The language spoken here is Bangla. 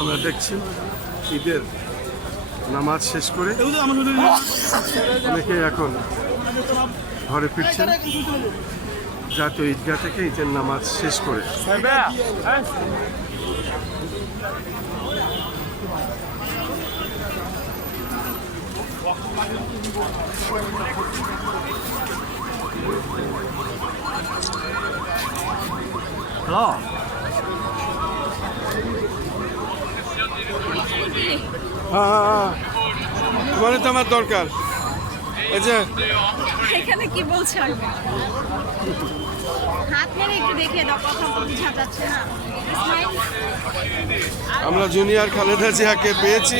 আমরা দেখছি ঈদের নামাজ শেষ করে অনেকে এখন ঘরে ফিরছেন জাতীয় ঈদগাহ থেকে ঈদের নামাজ শেষ করে। তোমার তো আমার দরকার। এই যে এখানে কি বলছো? হাত মেরে একটু দেখিয়ে দাও, কথা বোঝা যাচ্ছে না। আমরা জুনিয়র খালেদা জিয়াকে পেয়েছি।